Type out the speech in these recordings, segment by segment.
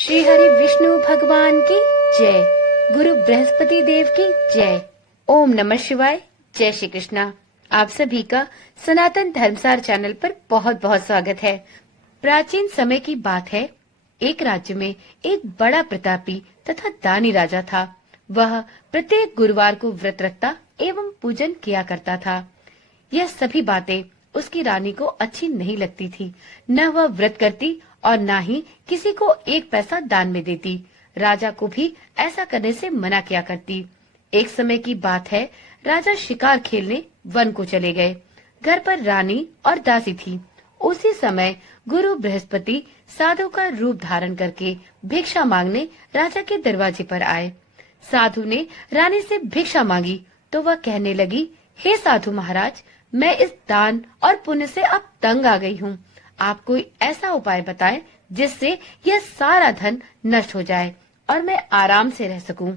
श्री हरि विष्णु भगवान की जय। गुरु बृहस्पति देव की जय। ओम नमः शिवाय। जय श्री कृष्णा। आप सभी का सनातन धर्मसार चैनल पर बहुत बहुत स्वागत है। प्राचीन समय की बात है। एक राज्य में एक बड़ा प्रतापी तथा दानी राजा था। वह प्रत्येक गुरुवार को व्रत रखता एवं पूजन किया करता था। यह सभी बातें उसकी रानी को अच्छी नहीं लगती थी। न वह व्रत करती और न ही किसी को एक पैसा दान में देती। राजा को भी ऐसा करने से मना किया करती। एक समय की बात है, राजा शिकार खेलने वन को चले गए। घर पर रानी और दासी थी। उसी समय गुरु बृहस्पति साधु का रूप धारण करके भिक्षा मांगने राजा के दरवाजे पर आए। साधु ने रानी से भिक्षा मांगी तो वह कहने लगी, हे साधु महाराज, मैं इस दान और पुण्य से अब तंग आ गई हूँ। आप कोई ऐसा उपाय बताएं जिससे यह सारा धन नष्ट हो जाए और मैं आराम से रह सकूं।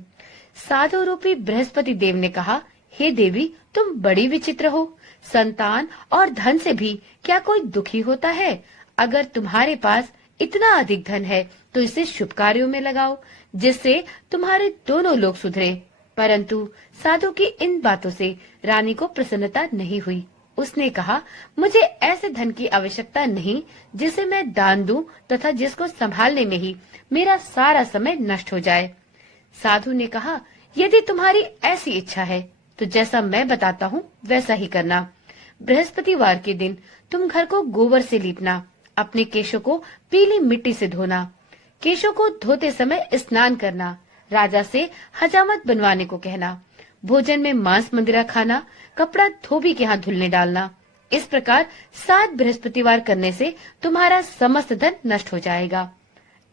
साधु रूपी बृहस्पति देव ने कहा, हे देवी, तुम बड़ी विचित्र हो। संतान और धन से भी क्या कोई दुखी होता है? अगर तुम्हारे पास इतना अधिक धन है तो इसे शुभ कार्यों में लगाओ, जिससे तुम्हारे दोनों लोग सुधरे। परंतु साधु की इन बातों से रानी को प्रसन्नता नहीं हुई। उसने कहा, मुझे ऐसे धन की आवश्यकता नहीं जिसे मैं दान दूं तथा जिसको संभालने में ही मेरा सारा समय नष्ट हो जाए। साधु ने कहा, यदि तुम्हारी ऐसी इच्छा है तो जैसा मैं बताता हूँ वैसा ही करना। बृहस्पतिवार के दिन तुम घर को गोबर से लीपना, अपने केशों को पीली मिट्टी से धोना, केशों को धोते समय स्नान करना, राजा से हजामत बनवाने को कहना, भोजन में मांस मंदिरा खाना, कपड़ा धोबी के हाथ धुलने डालना। इस प्रकार 7 बृहस्पतिवार करने से तुम्हारा समस्त धन नष्ट हो जाएगा।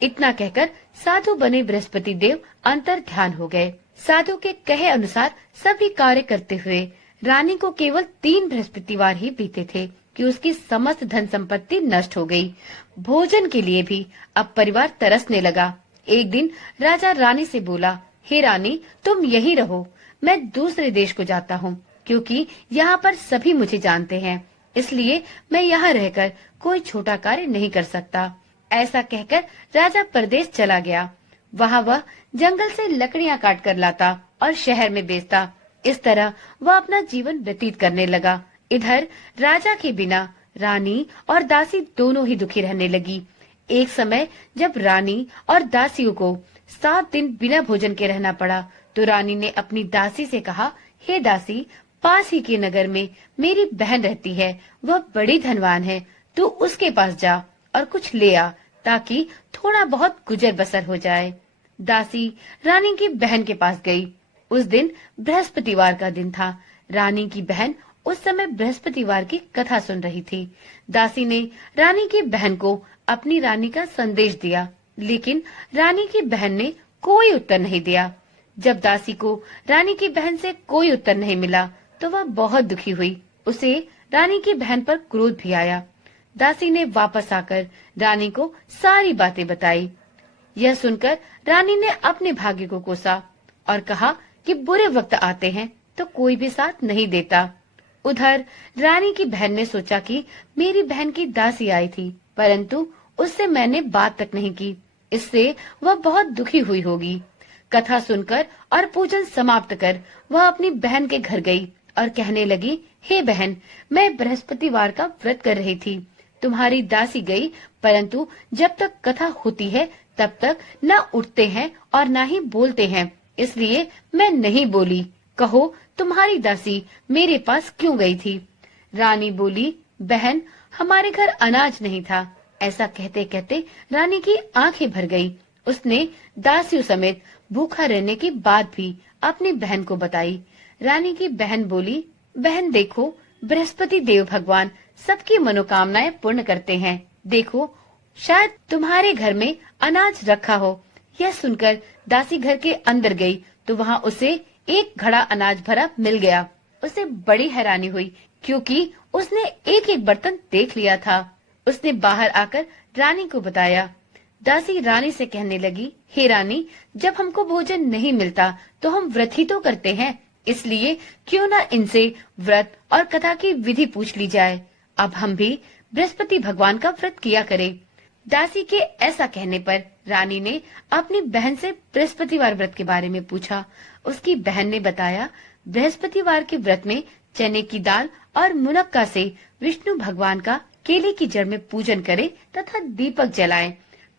इतना कहकर साधु बने बृहस्पति देव अंतर ध्यान हो गए। साधु के कहे अनुसार सभी कार्य करते हुए रानी को केवल 3 बृहस्पतिवार ही बीते थे कि उसकी समस्त धन संपत्ति नष्ट हो गई। भोजन के लिए भी अब परिवार तरसने लगा। एक दिन राजा रानी से बोला, हे रानी, तुम यहीं रहो, मैं दूसरे देश को जाता हूँ, क्योंकि यहाँ पर सभी मुझे जानते हैं, इसलिए मैं यहाँ रहकर कोई छोटा कार्य नहीं कर सकता। ऐसा कहकर राजा परदेश चला गया। वहाँ वह जंगल से लकड़ियाँ काट कर लाता और शहर में बेचता। इस तरह वह अपना जीवन व्यतीत करने लगा। इधर राजा के बिना रानी और दासी दोनों ही दुखी रहने लगी। एक समय जब रानी और दासियों को 7 दिन बिना भोजन के रहना पड़ा तो रानी ने अपनी दासी से कहा, हे दासी, पास ही के नगर में मेरी बहन रहती है, वह बड़ी धनवान है, तू उसके पास जा और कुछ ले आ ताकि थोड़ा बहुत गुजर बसर हो जाए। दासी रानी की बहन के पास गई। उस दिन बृहस्पतिवार का दिन था। रानी की बहन उस समय बृहस्पतिवार की कथा सुन रही थी। दासी ने रानी की बहन को अपनी रानी का संदेश दिया, लेकिन रानी की बहन ने कोई उत्तर नहीं दिया। जब दासी को रानी की बहन से कोई उत्तर नहीं मिला तो वह बहुत दुखी हुई। उसे रानी की बहन पर क्रोध भी आया। दासी ने वापस आकर रानी को सारी बातें बताई। यह सुनकर रानी ने अपने भाग्य को कोसा और कहा कि बुरे वक्त आते हैं तो कोई भी साथ नहीं देता। उधर रानी की बहन ने सोचा कि मेरी बहन की दासी आई थी, परंतु उससे मैंने बात तक नहीं की, इससे वह बहुत दुखी हुई होगी। कथा सुनकर और पूजन समाप्त कर वह अपनी बहन के घर गई और कहने लगी, हे बहन, मैं बृहस्पतिवार का व्रत कर रही थी, तुम्हारी दासी गई, परंतु जब तक कथा होती है तब तक न उठते हैं और न ही बोलते हैं, इसलिए मैं नहीं बोली। कहो, तुम्हारी दासी मेरे पास क्यों गई थी? रानी बोली, बहन, हमारे घर अनाज नहीं था। ऐसा कहते कहते रानी की आंखें भर गई। उसने दासियों समेत भूखा रहने की बात भी अपनी बहन को बताई। रानी की बहन बोली, बहन देखो, बृहस्पति देव भगवान सबकी मनोकामनाएं पूर्ण करते हैं। देखो, शायद तुम्हारे घर में अनाज रखा हो। यह सुनकर दासी घर के अंदर गई तो वहाँ उसे एक घड़ा अनाज भरा मिल गया। उसे बड़ी हैरानी हुई क्योंकि उसने एक एक बर्तन देख लिया था। उसने बाहर आकर रानी को बताया। दासी रानी से कहने लगी, हे रानी, जब हमको भोजन नहीं मिलता तो हम व्रत ही तो करते हैं, इसलिए क्यों न इनसे व्रत और कथा की विधि पूछ ली जाए। अब हम भी बृहस्पति भगवान का व्रत किया करें। दासी के ऐसा कहने पर रानी ने अपनी बहन से बृहस्पतिवार व्रत के बारे में पूछा। उसकी बहन ने बताया, बृहस्पतिवार के व्रत में चने की दाल और मुनक्का से विष्णु भगवान का केले की जड़ में पूजन करे तथा दीपक जलाएं,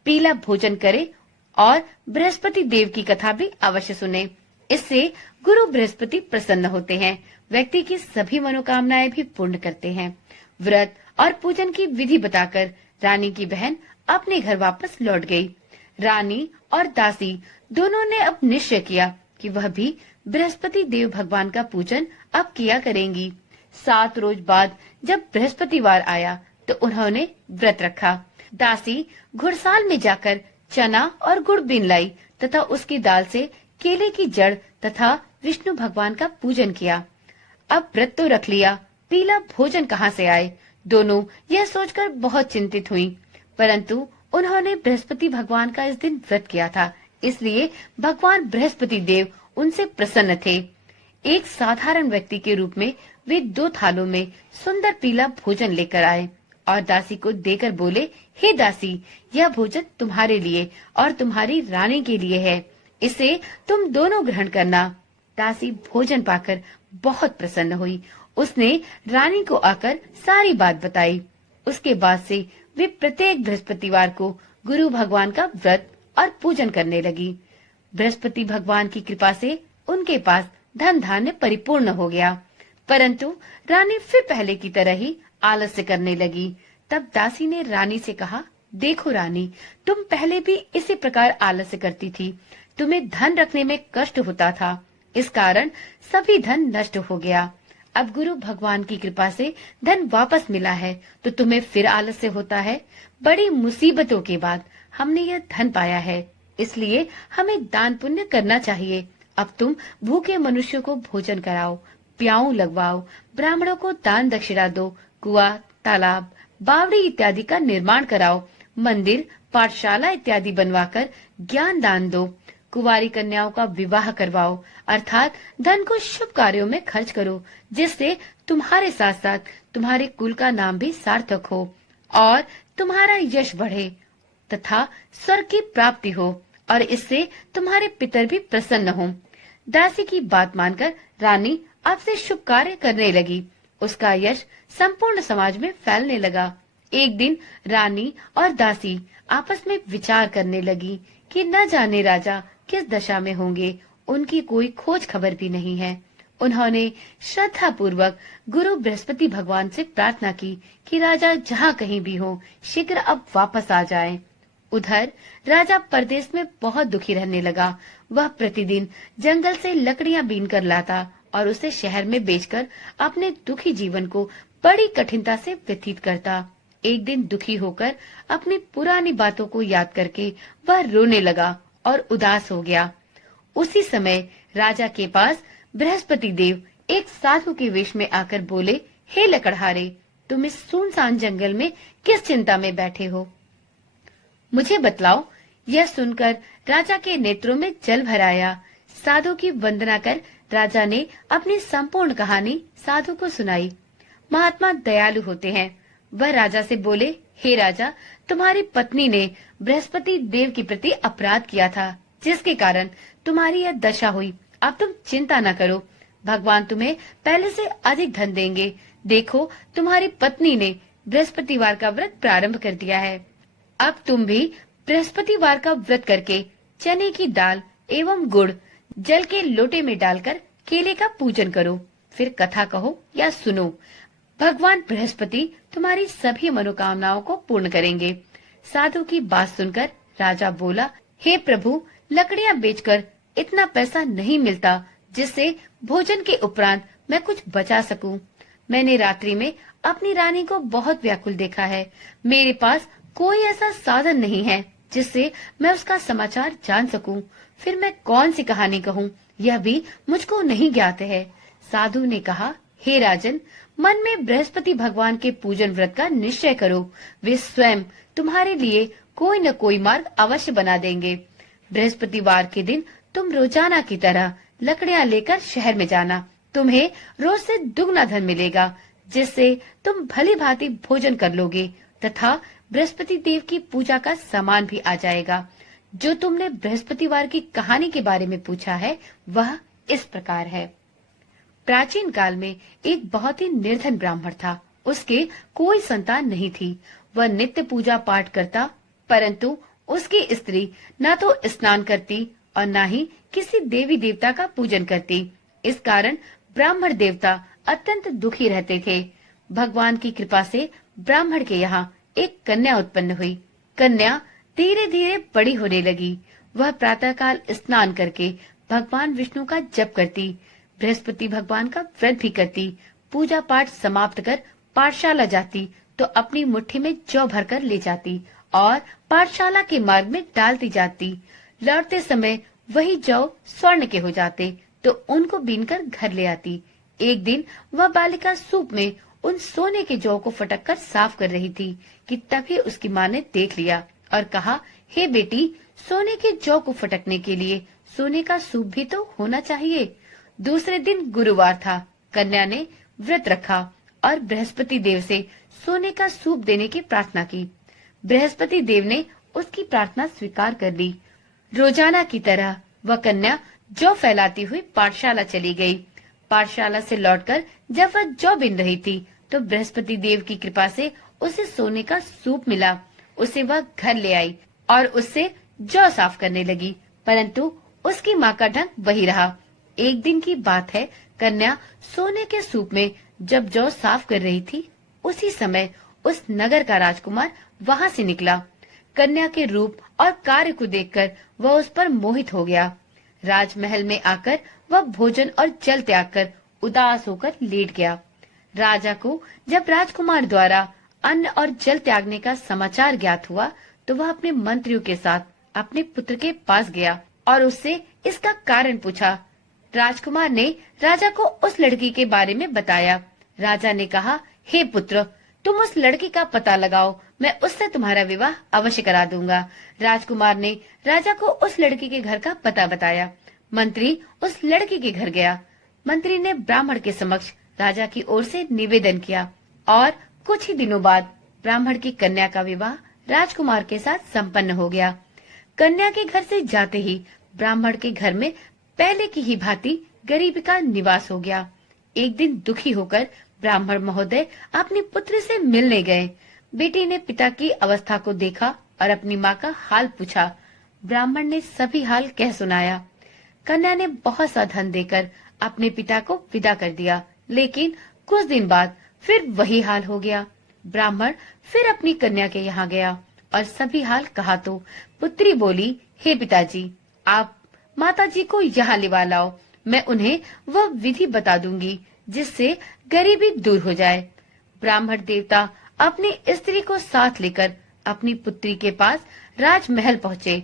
पीला भोजन करे और बृहस्पति देव की कथा भी अवश्य सुने। इससे गुरु बृहस्पति प्रसन्न होते हैं, व्यक्ति की सभी मनोकामनाएं भी पूर्ण करते हैं। व्रत और पूजन की विधि बताकर रानी की बहन अपने घर वापस लौट गई। रानी और दासी दोनों ने अब निश्चय किया कि वह भी बृहस्पति देव भगवान का पूजन अब किया करेंगी। 7 रोज बाद जब बृहस्पतिवार आया तो उन्होंने व्रत रखा। दासी घुड़साल में जाकर चना और गुड़ बीन लाई तथा उसकी दाल से केले की जड़ तथा विष्णु भगवान का पूजन किया। अब व्रत तो रख लिया, पीला भोजन कहाँ से आए? दोनों यह सोचकर बहुत चिंतित हुई, परंतु उन्होंने बृहस्पति भगवान का इस दिन व्रत किया था, इसलिए भगवान बृहस्पति देव उनसे प्रसन्न थे। एक साधारण व्यक्ति के रूप में वे 2 थालों में सुंदर पीला भोजन लेकर आए और दासी को देकर बोले, हे दासी, यह भोजन तुम्हारे लिए और तुम्हारी रानी के लिए है, इसे तुम दोनों ग्रहण करना। दासी भोजन पाकर बहुत प्रसन्न हुई। उसने रानी को आकर सारी बात बताई। उसके बाद से वे प्रत्येक बृहस्पतिवार को गुरु भगवान का व्रत और पूजन करने लगी। बृहस्पति भगवान की कृपा से उनके पास धन धान्य परिपूर्ण हो गया, परंतु रानी फिर पहले की तरह ही आलस्य करने लगी। तब दासी ने रानी से कहा, देखो रानी, तुम पहले भी इसी प्रकार आलस्य करती थी, तुम्हें धन रखने में कष्ट होता था, इस कारण सभी धन नष्ट हो गया। अब गुरु भगवान की कृपा से धन वापस मिला है तो तुम्हें फिर आलस्य होता है। बड़ी मुसीबतों के बाद हमने यह धन पाया है, इसलिए हमें दान पुण्य करना चाहिए। अब तुम भूखे मनुष्यों को भोजन कराओ, प्याऊ लगवाओ, ब्राह्मणों को दान दक्षिणा दो, कुआं, तालाब, बावड़ी इत्यादि का निर्माण कराओ, मंदिर, पाठशाला इत्यादि बनवाकर ज्ञान दान दो, कुंवारी कन्याओं का विवाह करवाओ, अर्थात धन को शुभ कार्यों में खर्च करो, जिससे तुम्हारे साथ साथ तुम्हारे कुल का नाम भी सार्थक हो और तुम्हारा यश बढ़े तथा स्वर्ग की प्राप्ति हो और इससे तुम्हारे पितर भी प्रसन्न हों। दासी की बात मानकर रानी अब से शुभ कार्य करने लगी। उसका यश संपूर्ण समाज में फैलने लगा। एक दिन रानी और दासी आपस में विचार करने लगी कि न जाने राजा किस दशा में होंगे, उनकी कोई खोज खबर भी नहीं है। उन्होंने श्रद्धा पूर्वक गुरु बृहस्पति भगवान से प्रार्थना की कि राजा जहाँ कहीं भी हो, शीघ्र अब वापस आ जाएं। उधर राजा परदेश में बहुत दुखी रहने लगा। वह प्रतिदिन जंगल से लकड़ियां बीन कर लाता और उसे शहर में बेचकर अपने दुखी जीवन को बड़ी कठिनता से व्यतीत करता। एक दिन दुखी होकर अपनी पुरानी बातों को याद करके वह रोने लगा और उदास हो गया। उसी समय राजा के पास बृहस्पति देव एक साधु के वेश में आकर बोले, हे लकड़हारे, तुम इस सुनसान जंगल में किस चिंता में बैठे हो, मुझे बतलाओ। यह सुनकर राजा के नेत्रों में जल भर आया। साधु की वंदना कर राजा ने अपनी संपूर्ण कहानी साधु को सुनाई। महात्मा दयालु होते हैं। वह राजा से बोले, हे राजा, तुम्हारी पत्नी ने बृहस्पति देव के प्रति अपराध किया था, जिसके कारण तुम्हारी यह दशा हुई। अब तुम चिंता न करो, भगवान तुम्हें पहले से अधिक धन देंगे। देखो, तुम्हारी पत्नी ने बृहस्पतिवार का व्रत प्रारंभ कर दिया है। अब तुम भी बृहस्पतिवार का व्रत करके चने की दाल एवं गुड़ जल के लोटे में डालकर केले का पूजन करो, फिर कथा कहो या सुनो। भगवान बृहस्पति तुम्हारी सभी मनोकामनाओं को पूर्ण करेंगे। साधु की बात सुनकर राजा बोला, हे प्रभु, लकड़ियां बेचकर इतना पैसा नहीं मिलता जिससे भोजन के उपरांत मैं कुछ बचा सकूं। मैंने रात्रि में अपनी रानी को बहुत व्याकुल देखा है। मेरे पास कोई ऐसा साधन नहीं है जिससे मैं उसका समाचार जान सकूं। फिर मैं कौन सी कहानी कहूं, यह भी मुझको नहीं ज्ञात है। साधु ने कहा, हे राजन, मन में बृहस्पति भगवान के पूजन व्रत का निश्चय करो। वे स्वयं तुम्हारे लिए कोई न कोई मार्ग अवश्य बना देंगे। बृहस्पतिवार के दिन तुम रोजाना की तरह लकड़ियां लेकर शहर में जाना। तुम्हें रोज से दुगना धन मिलेगा, जिससे तुम भली भांति भोजन कर लोगे तथा बृहस्पति देव की पूजा का सामान भी आ जाएगा। जो तुमने बृहस्पतिवार की कहानी के बारे में पूछा है वह इस प्रकार है। प्राचीन काल में एक बहुत ही निर्धन ब्राह्मण था। उसके कोई संतान नहीं थी। वह नित्य पूजा पाठ करता, परंतु उसकी स्त्री न तो स्नान करती और न ही किसी देवी देवता का पूजन करती। इस कारण ब्राह्मण देवता अत्यंत दुखी रहते थे। भगवान की कृपा से ब्राह्मण के यहाँ एक कन्या उत्पन्न हुई। कन्या धीरे धीरे बड़ी होने लगी। वह प्रातःकाल स्नान करके भगवान विष्णु का जप करती, बृहस्पति भगवान का व्रत भी करती, पूजा पाठ समाप्त कर पाठशाला जाती तो अपनी मुट्ठी में जौ भरकर ले जाती और पाठशाला के मार्ग में डालती जाती। लौटते समय वही जौ स्वर्ण के हो जाते तो उनको बीनकर घर ले आती। एक दिन वह बालिका सूप में उन सोने के जौ को फटक कर साफ कर रही थी कि तभी उसकी माँ ने देख लिया और कहा, हे बेटी, सोने के जौ को फटकने के लिए सोने का सूप भी तो होना चाहिए। दूसरे दिन गुरुवार था। कन्या ने व्रत रखा और बृहस्पति देव से सोने का सूप देने की प्रार्थना की। बृहस्पति देव ने उसकी प्रार्थना स्वीकार कर ली। रोजाना की तरह वह कन्या जौ फैलाती हुई पाठशाला चली गई। पाठशाला से लौटकर जब वह जौ बिन रही थी तो बृहस्पति देव की कृपा से उसे सोने का सूप मिला। उसे वह घर ले आई और उससे जौ साफ करने लगी, परंतु उसकी माँ का ढंग वही रहा। एक दिन की बात है, कन्या सोने के सूप में जब जौ साफ कर रही थी, उसी समय उस नगर का राजकुमार वहाँ से निकला। कन्या के रूप और कार्य को देखकर वह उस पर मोहित हो गया। राजमहल में आकर वह भोजन और जल त्याग कर उदास होकर लेट गया। राजा को जब राजकुमार द्वारा अन्न और जल त्यागने का समाचार ज्ञात हुआ तो वह अपने मंत्रियों के साथ अपने पुत्र के पास गया और उससे इसका कारण पूछा। राजकुमार ने राजा को उस लड़की के बारे में बताया। राजा ने कहा, हे पुत्र, तुम उस लड़की का पता लगाओ, मैं उससे तुम्हारा विवाह अवश्य करा दूंगा। राजकुमार ने राजा को उस लड़की के घर का पता बताया। मंत्री उस लड़की के घर गया। मंत्री ने ब्राह्मण के समक्ष राजा की ओर से निवेदन किया और कुछ ही दिनों बाद ब्राह्मण की कन्या का विवाह राजकुमार के साथ संपन्न हो गया। कन्या के घर से जाते ही ब्राह्मण के घर में पहले की ही भांति गरीबी का निवास हो गया। एक दिन दुखी होकर ब्राह्मण महोदय अपनी पुत्री से मिलने गए। बेटी ने पिता की अवस्था को देखा और अपनी माँ का हाल पूछा। ब्राह्मण ने सभी हाल कह सुनाया। कन्या ने बहुत सा धन देकर अपने पिता को विदा कर दिया, लेकिन कुछ दिन बाद फिर वही हाल हो गया। ब्राह्मण फिर अपनी कन्या के यहाँ गया और सभी हाल कहा तो पुत्री बोली, हे पिताजी, आप माताजी को यहाँ लिवा लाओ, मैं उन्हें वह विधि बता दूंगी जिससे गरीबी दूर हो जाए। ब्राह्मण देवता अपनी स्त्री को साथ लेकर अपनी पुत्री के पास राजमहल पहुँचे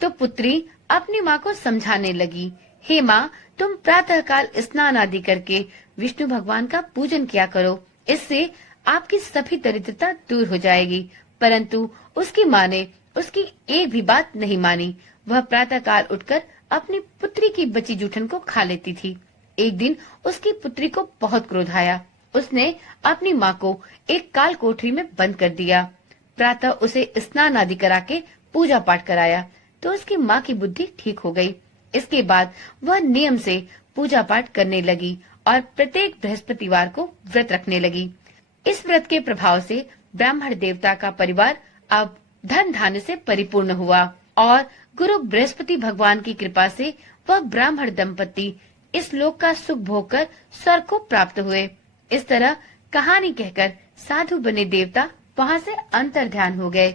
तो पुत्री अपनी माँ को समझाने लगी, हे माँ, तुम प्रातःकाल स्नान आदि करके विष्णु भगवान का पूजन किया करो, इससे आपकी सभी दरिद्रता दूर हो जाएगी। परंतु उसकी माँ ने उसकी एक भी बात नहीं मानी। वह प्रातःकाल उठकर अपनी पुत्री की बची जूठन को खा लेती थी। एक दिन उसकी पुत्री को बहुत क्रोध आया। उसने अपनी माँ को एक काल कोठरी में बंद कर दिया। प्रातः उसे स्नान आदि करा के पूजा पाठ कराया तो उसकी माँ की बुद्धि ठीक हो गई। इसके बाद वह नियम से पूजा पाठ करने लगी और प्रत्येक बृहस्पतिवार को व्रत रखने लगी। इस व्रत के प्रभाव से ब्राह्मण देवता का परिवार अब धन धान्य से परिपूर्ण हुआ और गुरु बृहस्पति भगवान की कृपा से वह ब्राह्मण दंपति इस लोक का सुख भोग कर स्वर्ग को प्राप्त हुए। इस तरह कहानी कहकर साधु बने देवता वहाँ से अंतर्ध्यान हो गए।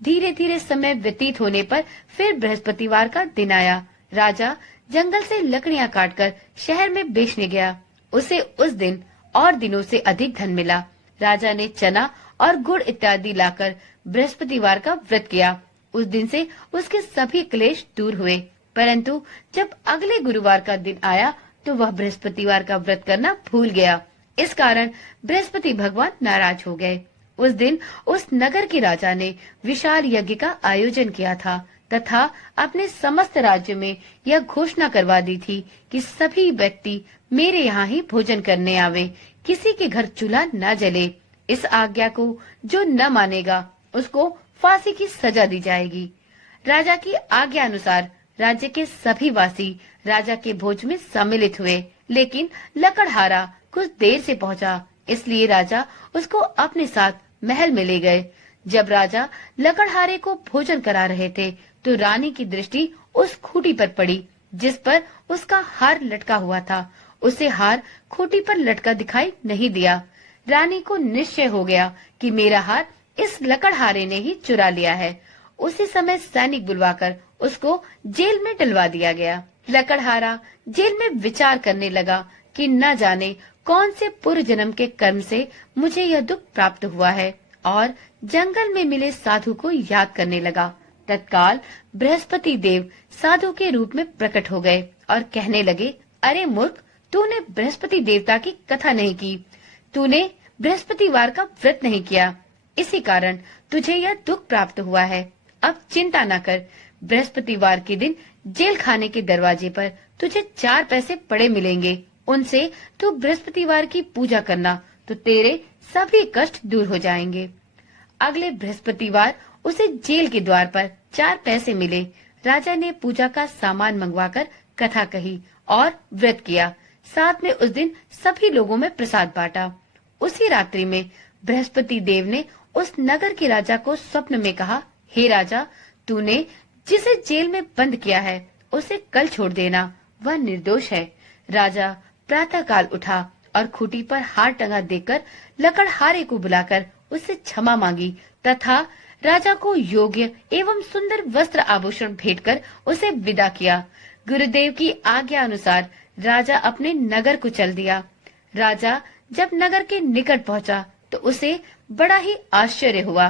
धीरे धीरे समय व्यतीत होने पर फिर बृहस्पतिवार का दिन आया। राजा जंगल से लकड़ियां काटकर शहर में बेचने गया। उसे उस दिन और दिनों से अधिक धन मिला। राजा ने चना और गुड़ इत्यादि लाकर बृहस्पतिवार का व्रत किया। उस दिन से उसके सभी क्लेश दूर हुए। परंतु जब अगले गुरुवार का दिन आया तो वह बृहस्पतिवार का व्रत करना भूल गया। इस कारण बृहस्पति भगवान नाराज हो गए। उस दिन उस नगर के राजा ने विशाल यज्ञ का आयोजन किया था तथा अपने समस्त राज्य में यह घोषणा करवा दी थी कि सभी व्यक्ति मेरे यहाँ ही भोजन करने आवे, किसी के घर चूल्हा न जले। इस आज्ञा को जो न मानेगा उसको फांसी की सजा दी जाएगी। राजा की आज्ञा अनुसार राज्य के सभी वासी राजा के भोज में सम्मिलित हुए, लेकिन लकड़हारा कुछ देर से पहुंचा, इसलिए राजा उसको अपने साथ महल में ले गए। जब राजा लकड़हारे को भोजन करा रहे थे तो रानी की दृष्टि उस खूंटी पर पड़ी जिस पर उसका हार लटका हुआ था। उसे हार खूंटी पर लटका दिखाई नहीं दिया। रानी को निश्चय हो गया कि मेरा हार इस लकड़हारे ने ही चुरा लिया है। उसी समय सैनिक बुलवाकर उसको जेल में डलवा दिया गया। लकड़हारा जेल में विचार करने लगा कि न जाने कौन से पूर्व जन्म के कर्म से मुझे यह दुख प्राप्त हुआ है, और जंगल में मिले साधु को याद करने लगा। तत्काल बृहस्पति देव साधु के रूप में प्रकट हो गए और कहने लगे, अरे मूर्ख, तूने बृहस्पति देवता की कथा नहीं की, तूने बृहस्पतिवार का व्रत नहीं किया, इसी कारण तुझे यह दुख प्राप्त हुआ है। अब चिंता न कर, बृहस्पतिवार के दिन जेल खाने के दरवाजे पर तुझे 4 पैसे पड़े मिलेंगे, उनसे तू बृहस्पतिवार की पूजा करना तो तेरे सभी कष्ट दूर हो जाएंगे। अगले बृहस्पतिवार उसे जेल के द्वार पर 4 पैसे मिले। राजा ने पूजा का सामान मंगवाकर कथा कही और व्रत किया। साथ में उस दिन सभी लोगों में प्रसाद बांटा। उसी रात्रि में बृहस्पति देव ने उस नगर के राजा को स्वप्न में कहा, हे राजा, तूने जिसे जेल में बंद किया है उसे कल छोड़ देना, वह निर्दोष है। राजा प्रातः काल उठा और खूंटी पर हार टंगा देखकर लकड़हारे को बुलाकर उससे क्षमा मांगी तथा राजा को योग्य एवं सुंदर वस्त्र आभूषण भेंट कर उसे विदा किया। गुरुदेव की आज्ञा अनुसार राजा अपने नगर को चल दिया। राजा जब नगर के निकट पहुंचा तो उसे बड़ा ही आश्चर्य हुआ।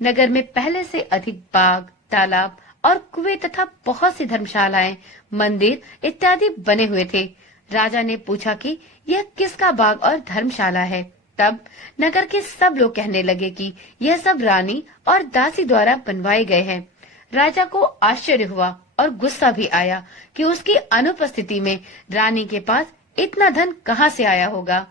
नगर में पहले से अधिक बाग, तालाब और कुएं तथा बहुत सी धर्मशालाएं, मंदिर इत्यादि बने हुए थे। राजा ने पूछा कि यह किसका बाग और धर्मशाला है। तब नगर के सब लोग कहने लगे कि यह सब रानी और दासी द्वारा बनवाए गए हैं। राजा को आश्चर्य हुआ और गुस्सा भी आया कि उसकी अनुपस्थिति में रानी के पास इतना धन कहां से आया होगा।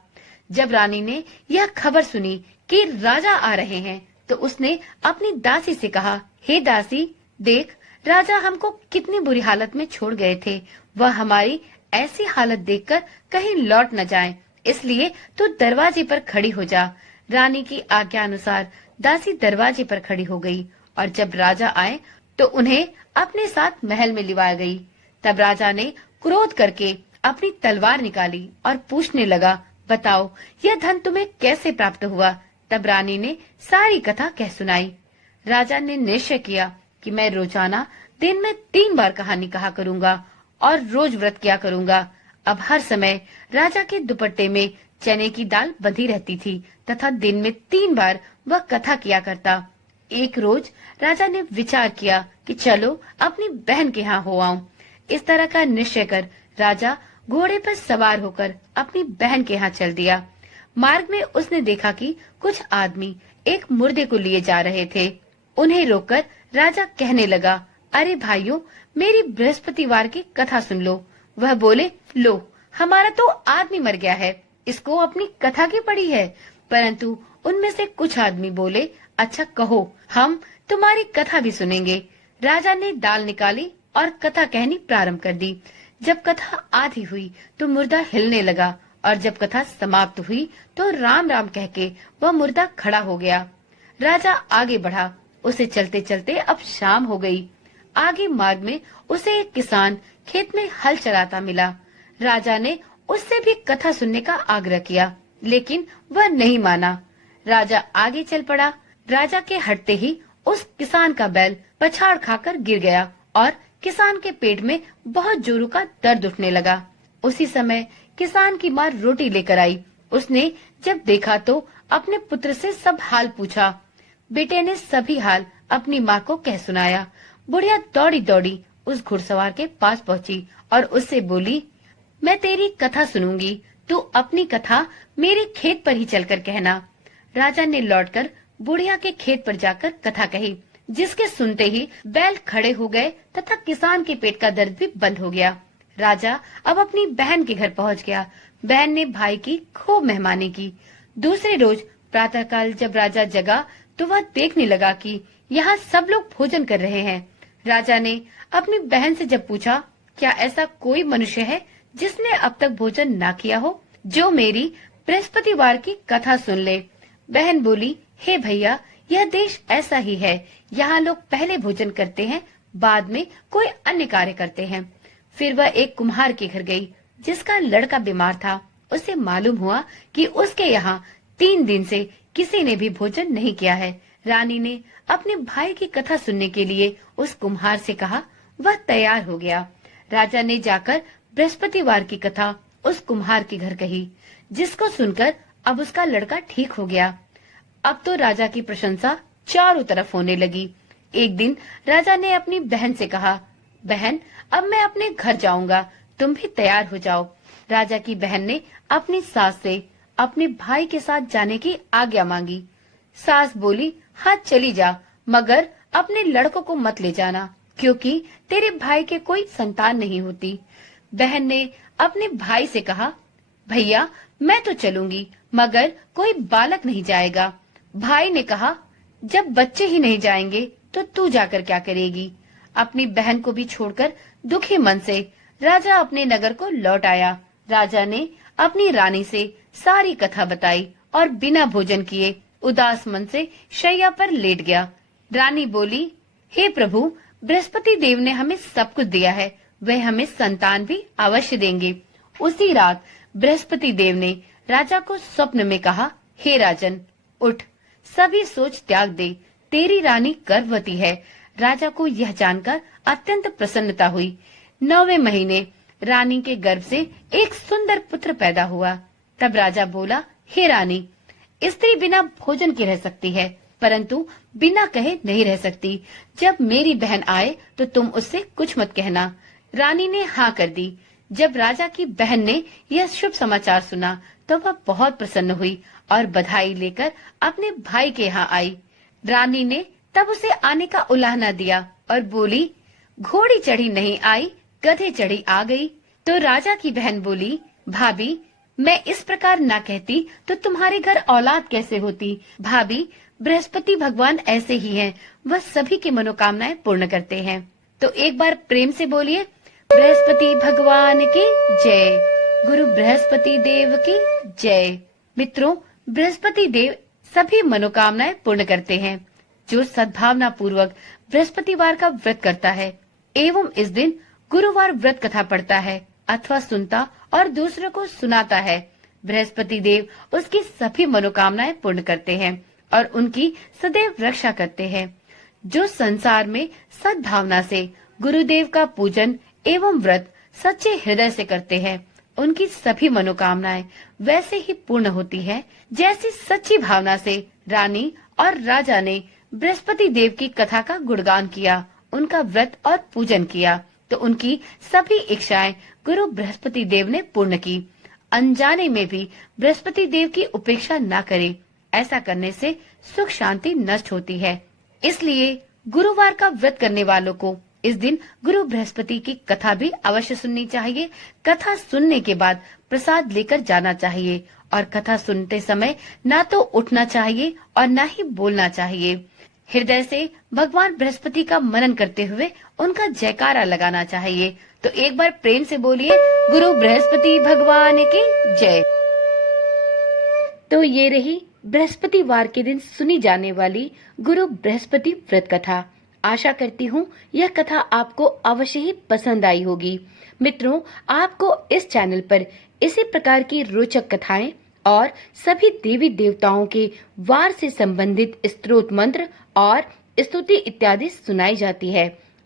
जब रानी ने यह खबर सुनी कि राजा आ रहे हैं तो उसने अपनी दासी से कहा, हे दासी, देख, राजा हमको कितनी बुरी हालत में छोड़ गए थे। वह हमारी ऐसी हालत देखकर कहीं लौट न जाएं, इसलिए तू दरवाजे पर खड़ी हो जा। रानी की आज्ञा अनुसार दासी दरवाजे पर खड़ी हो गई और जब राजा आए तो उन्हें अपने साथ महल में लिवाया गई। तब राजा ने क्रोध करके अपनी तलवार निकाली और पूछने लगा, बताओ, यह धन तुम्हें कैसे प्राप्त हुआ। तब रानी ने सारी कथा कह सुनाई। राजा ने निश्चय किया कि मैं रोजाना दिन में 3 बार कहानी कहा करूंगा और रोज व्रत किया करूंगा। अब हर समय राजा के दुपट्टे में चने की दाल बंधी रहती थी तथा दिन में 3 बार वह कथा किया करता। एक रोज राजा ने विचार किया कि चलो अपनी बहन के यहाँ हो आऊं। इस तरह का निश्चय कर राजा घोड़े पर सवार होकर अपनी बहन के यहाँ चल दिया। मार्ग में उसने देखा कि कुछ आदमी एक मुर्दे को लिए जा रहे थे। उन्हें रोककर राजा कहने लगा, अरे भाइयों, मेरी बृहस्पतिवार की कथा सुन लो। वह बोले, लो, हमारा तो आदमी मर गया है, इसको अपनी कथा की पड़ी है। परंतु उनमें से कुछ आदमी बोले, अच्छा कहो, हम तुम्हारी कथा भी सुनेंगे। राजा ने दाल निकाली और कथा कहनी प्रारंभ कर दी। जब कथा आधी हुई तो मुर्दा हिलने लगा और जब कथा समाप्त हुई तो राम राम कह के वह मुर्दा खड़ा हो गया। राजा आगे बढ़ा। उसे चलते चलते अब शाम हो गई। आगे मार्ग में उसे एक किसान खेत में हल चलाता मिला। राजा ने उससे भी कथा सुनने का आग्रह किया, लेकिन वह नहीं माना। राजा आगे चल पड़ा। राजा के हटते ही उस किसान का बैल पछाड़ खाकर गिर गया और किसान के पेट में बहुत जोरों का दर्द उठने लगा। उसी समय किसान की माँ रोटी लेकर आई। उसने जब देखा तो अपने पुत्र से सब हाल पूछा। बेटे ने सभी हाल अपनी माँ को कह सुनाया। बुढ़िया दौड़ी दौड़ी उस घुड़सवार के पास पहुंची और उससे बोली, मैं तेरी कथा सुनूंगी, तू अपनी कथा मेरे खेत पर ही चलकर कहना। राजा ने लौटकर बुढ़िया के खेत पर जाकर कथा कही, जिसके सुनते ही बैल खड़े हो गए तथा किसान के पेट का दर्द भी बंद हो गया। राजा अब अपनी बहन के घर पहुंच गया। बहन ने भाई की खूब मेहमानी की। दूसरे रोज प्रातःकाल जब राजा जगा तो वह देखने लगा कि यहाँ सब लोग भोजन कर रहे हैं। राजा ने अपनी बहन से जब पूछा, क्या ऐसा कोई मनुष्य है जिसने अब तक भोजन ना किया हो, जो मेरी बृहस्पतिवार की कथा सुन ले। बहन बोली, हे भैया, यह देश ऐसा ही है। यहाँ लोग पहले भोजन करते हैं, बाद में कोई अन्य कार्य करते हैं। फिर वह एक कुम्हार के घर गई, जिसका लड़का बीमार था। उसे मालूम हुआ कि उसके यहाँ 3 दिन से किसी ने भी भोजन नहीं किया है। रानी ने अपने भाई की कथा सुनने के लिए उस कुम्हार से कहा। वह तैयार हो गया। राजा ने जाकर बृहस्पतिवार की कथा उस कुम्हार के घर कही, जिसको सुनकर अब उसका लड़का ठीक हो गया। अब तो राजा की प्रशंसा चारों तरफ होने लगी। एक दिन राजा ने अपनी बहन से कहा, बहन, अब मैं अपने घर जाऊंगा, तुम भी तैयार हो जाओ। राजा की बहन ने अपनी सास से अपने भाई के साथ जाने की आज्ञा मांगी। सास बोली, हाँ चली जा, मगर अपने लड़कों को मत ले जाना, क्योंकि तेरे भाई के कोई संतान नहीं होती। बहन ने अपने भाई से कहा, भैया, मैं तो चलूंगी, मगर कोई बालक नहीं जाएगा। भाई ने कहा, जब बच्चे ही नहीं जाएंगे तो तू जाकर क्या करेगी। अपनी बहन को भी छोड़कर दुखी मन से राजा अपने नगर को लौट आया। राजा ने अपनी रानी से सारी कथा बताई और बिना भोजन किए उदास मन से शैया पर लेट गया। रानी बोली, हे प्रभु, बृहस्पति देव ने हमें सब कुछ दिया है, वह हमें संतान भी अवश्य देंगे। उसी रात बृहस्पति देव ने राजा को स्वप्न में कहा, हे राजन, उठ, सभी सोच त्याग दे, तेरी रानी गर्भवती है। राजा को यह जानकर अत्यंत प्रसन्नता हुई। 9वें महीने रानी के गर्भ से एक सुंदर पुत्र पैदा हुआ। तब राजा बोला, हे रानी, स्त्री बिना भोजन के रह सकती है, परंतु बिना कहे नहीं रह सकती। जब मेरी बहन आए तो तुम उससे कुछ मत कहना। रानी ने हाँ कर दी। जब राजा की बहन ने यह शुभ समाचार सुना तो वह बहुत प्रसन्न हुई और बधाई लेकर अपने भाई के यहाँ आई। रानी ने तब उसे आने का उलाहना दिया और बोली, घोड़ी चढ़ी नहीं आई, गधे चढ़ी आ गई। तो राजा की बहन बोली, भाभी, मैं इस प्रकार ना कहती तो तुम्हारे घर औलाद कैसे होती। भाभी, बृहस्पति भगवान ऐसे ही हैं, वह सभी की मनोकामनाएं पूर्ण करते हैं। तो एक बार प्रेम से बोलिए, बृहस्पति भगवान की जय, गुरु बृहस्पति देव की जय। मित्रों, बृहस्पति देव सभी मनोकामनाएं पूर्ण करते हैं। जो सद्भावना पूर्वक बृहस्पतिवार का व्रत करता है एवं इस दिन गुरुवार व्रत कथा पढ़ता है अथवा सुनता और दूसरों को सुनाता है, बृहस्पति देव उसकी सभी मनोकामनाएं पूर्ण करते हैं और उनकी सदैव रक्षा करते हैं। जो संसार में सद्भावना से गुरुदेव का पूजन एवं व्रत सच्चे हृदय से करते हैं, उनकी सभी मनोकामनाएं वैसे ही पूर्ण होती हैं, जैसी सच्ची भावना से रानी और राजा ने बृहस्पति देव की कथा का गुणगान किया, उनका व्रत और पूजन किया, तो उनकी सभी इच्छाएं गुरु बृहस्पति देव ने पूर्ण की। अनजाने में भी बृहस्पति देव की उपेक्षा न करें, ऐसा करने से सुख शांति नष्ट होती है। इसलिए गुरुवार का व्रत करने वालों को इस दिन गुरु बृहस्पति की कथा भी अवश्य सुननी चाहिए। कथा सुनने के बाद प्रसाद लेकर जाना चाहिए और कथा सुनते समय ना तो उठना चाहिए और ना ही बोलना चाहिए। हृदय से भगवान बृहस्पति का मनन करते हुए उनका जयकारा लगाना चाहिए। तो एक बार प्रेम से बोलिए, गुरु बृहस्पति भगवान की जय। तो ये रही बृहस्पतिवार के दिन सुनी जाने वाली गुरु बृहस्पति व्रत कथा। आशा करती हूँ यह कथा आपको अवश्य ही पसंद आई होगी। मित्रों, आपको इस चैनल पर इसी प्रकार की रोचक कथाएं और सभी देवी देवताओं के वार से संबंधित स्तोत्र मंत्र और स्तुति इत्यादि सुनाई जाती है।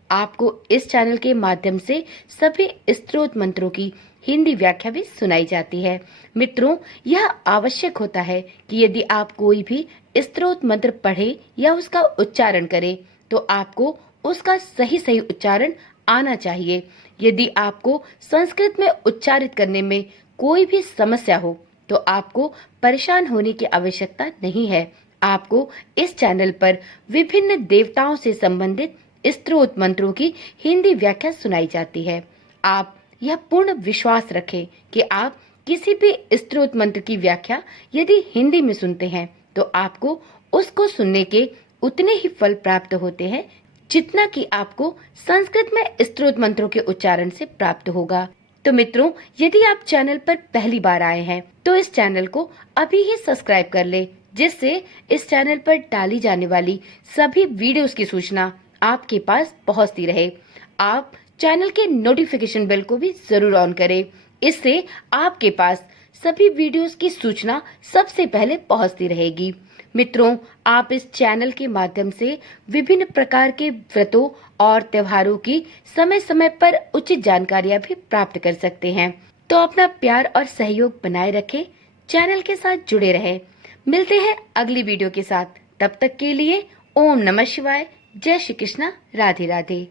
आपको इस चैनल के माध्यम से सभी स्तोत्र मंत्रों की हिंदी व्याख्या भी सुनाई जाती है। मित्रों, यह आवश्यक होता है कि यदि आप कोई भी स्तोत्र मंत्र पढ़े या उसका उच्चारण करें तो आपको उसका सही सही उच्चारण आना चाहिए। यदि आपको संस्कृत में उच्चारित करने में कोई भी समस्या हो तो आपको परेशान होने की आवश्यकता नहीं है। आपको इस चैनल पर विभिन्न देवताओं से संबंधित स्तोत्र मंत्रों की हिंदी व्याख्या सुनाई जाती है। आप यह पूर्ण विश्वास रखें कि आप किसी भी स्तोत्र मंत्र की व्याख्या यदि हिंदी में सुनते हैं तो आपको उसको सुनने के उतने ही फल प्राप्त होते हैं जितना कि आपको संस्कृत में स्तोत्र मंत्रों के उच्चारण से प्राप्त होगा। तो मित्रों, यदि आप चैनल पर पहली बार आए हैं तो इस चैनल को अभी ही सब्सक्राइब कर ले, जिससे इस चैनल पर डाली जाने वाली सभी वीडियोस की सूचना आपके पास पहुंचती रहे। आप चैनल के नोटिफिकेशन बेल को भी जरूर ऑन करें, इससे आपके पास सभी वीडियोस की सूचना सबसे पहले पहुंचती रहेगी। मित्रों, आप इस चैनल के माध्यम से विभिन्न प्रकार के व्रतों और त्योहारों की समय समय पर उचित जानकारियां भी प्राप्त कर सकते हैं। तो अपना प्यार और सहयोग बनाए रखें, चैनल के साथ जुड़े रहें। मिलते हैं अगली वीडियो के साथ। तब तक के लिए ओम नमः शिवाय, जय श्री कृष्णा, राधे राधे।